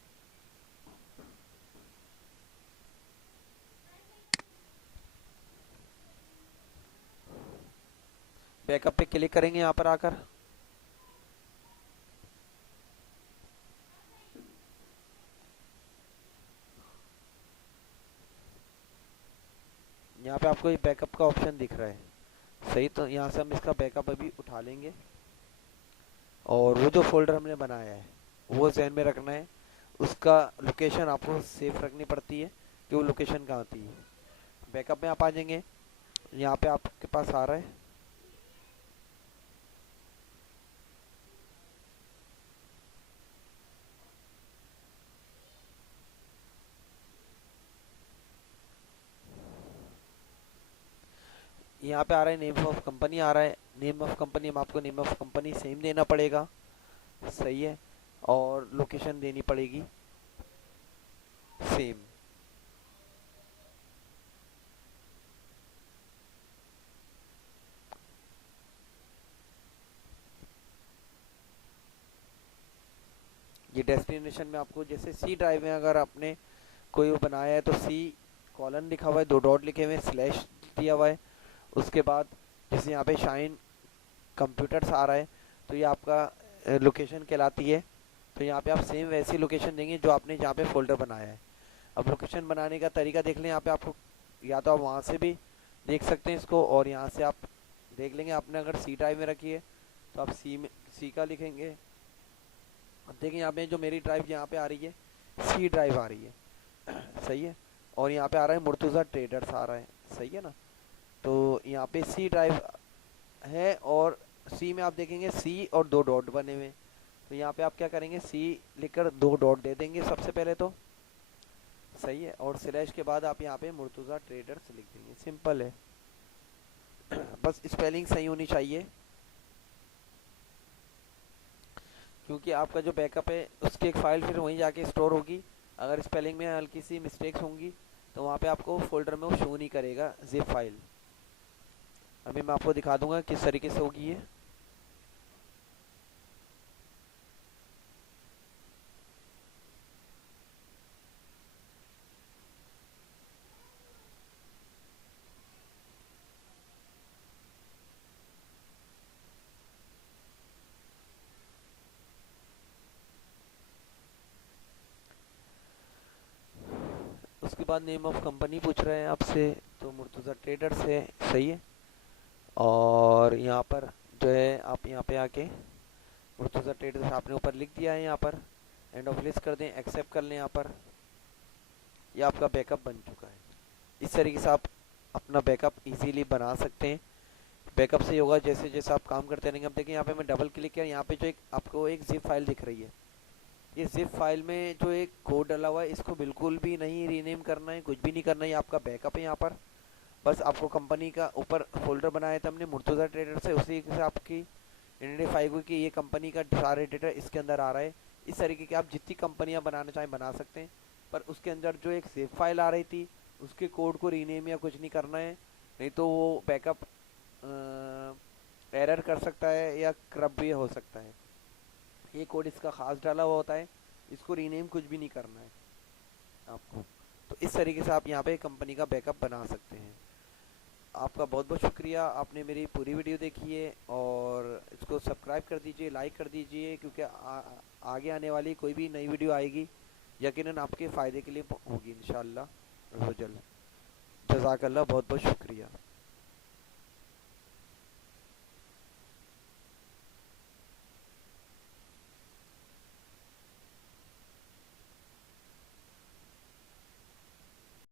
बैकअप पे क्लिक करेंगे। यहाँ पर आकर यहाँ पे आपको ये बैकअप का ऑप्शन दिख रहा है, सही। तो यहाँ से हम इसका बैकअप अभी उठा लेंगे और वो जो फोल्डर हमने बनाया है वो जहन में रखना है। उसका लोकेशन आपको सेफ रखनी पड़ती है कि वो लोकेशन कहाँ थी। बैकअप में आप आ जाएंगे, यहाँ पे आपके पास आ रहा है यहाँ पे आ रहा है नेम ऑफ कंपनी आ रहा है। नेम ऑफ कंपनी में आपको नेम ऑफ कंपनी सेम देना पड़ेगा, सही है। और लोकेशन देनी पड़ेगी सेम। ये डेस्टिनेशन में आपको जैसे सी ड्राइव में अगर आपने कोई वो बनाया है तो सी कॉलन लिखा हुआ है, दो डॉट लिखे हुए हैं, स्लैश दिया हुआ है। उसके बाद जैसे यहाँ पे शाइन कंप्यूटर्स आ रहा है तो ये आपका लोकेशन कहलाती है। तो यहाँ पे आप सेम वैसी लोकेशन देंगे जो आपने जहाँ पे फोल्डर बनाया है। अब लोकेशन बनाने का तरीका देख लें, यहाँ पे आपको या तो आप वहाँ से भी देख सकते हैं इसको, और यहाँ से आप देख लेंगे। आपने अगर सी ड्राइव में रखी है तो आप सी का लिखेंगे। अब देखिए यहाँ पे जो मेरी ड्राइव यहाँ पे आ रही है सी ड्राइव आ रही है सही है। और यहाँ पे आ रहा है मुर्तुज़ा ट्रेडर्स आ रहा है, सही है ना। तो यहाँ पे सी ड्राइव है और सी में आप देखेंगे सी और दो डॉट बने हुए। तो यहाँ पे आप क्या करेंगे, सी लिखकर दो डॉट दे देंगे सबसे पहले तो, सही है। और स्लैश के बाद आप यहाँ पे मुर्तुज़ा ट्रेडर्स लिख देंगे, सिंपल है बस स्पेलिंग सही होनी चाहिए, क्योंकि आपका जो बैकअप है उसकी एक फ़ाइल फिर वहीं जाके स्टोर होगी। अगर स्पेलिंग में हल्की सी मिस्टेक्स होंगी तो वहाँ पे आपको फोल्डर में वो शो नहीं करेगा जिप फाइल। अभी मैं आपको दिखा दूंगा किस तरीके से होगी ये। उसके बाद नेम ऑफ कंपनी पूछ रहे हैं आपसे, तो मुर्तुज़ा ट्रेडर्स है, सही है। और यहाँ पर जो है आप यहाँ पे आके मुर्तुज़ा ट्रेडर्स आपने ऊपर लिख दिया है। यहाँ पर एंड ऑफ लिस्ट कर दें, एक्सेप्ट कर लें। यहाँ पर ये आपका बैकअप बन चुका है। इस तरीके से आप अपना बैकअप इजीली बना सकते हैं। बैकअप से होगा जैसे जैसे आप काम करते रहेंगे। अब देखिए यहाँ पे मैं डबल क्लिक किया, यहाँ पे जो एक आपको एक जिप फाइल दिख रही है, ये जिप फाइल में जो एक कोड डला हुआ है इसको बिल्कुल भी नहीं रीनेम करना है, कुछ भी नहीं करना है। ये आपका बैकअप है। यहाँ पर बस आपको कंपनी का ऊपर फोल्डर बनाया था हमने मुर्तुज़ा ट्रेडर से, उसी से आपकी आइडेंटिफाई हुई कि ये कंपनी का सारे डेटा इसके अंदर आ रहा है। इस तरीके की आप जितनी कंपनियां बनाना चाहें बना सकते हैं, पर उसके अंदर जो एक जिप फाइल आ रही थी उसके कोड को रीनेम या कुछ नहीं करना है, नहीं तो वो बैकअप एरर कर सकता है या क्रप भी हो सकता है। ये कोड इसका खास डाला हुआ होता है, इसको रीनेम कुछ भी नहीं करना है आपको। तो इस तरीके से आप यहाँ पे कंपनी का बैकअप बना सकते हैं। आपका बहुत बहुत शुक्रिया, आपने मेरी पूरी वीडियो देखी है और इसको सब्सक्राइब कर दीजिए, लाइक कर दीजिए, क्योंकि आगे आने वाली कोई भी नई वीडियो आएगी यकीनन आपके फ़ायदे के लिए होगी इंशाल्लाह। जज़ाकल्लाह, बहुत बहुत शुक्रिया।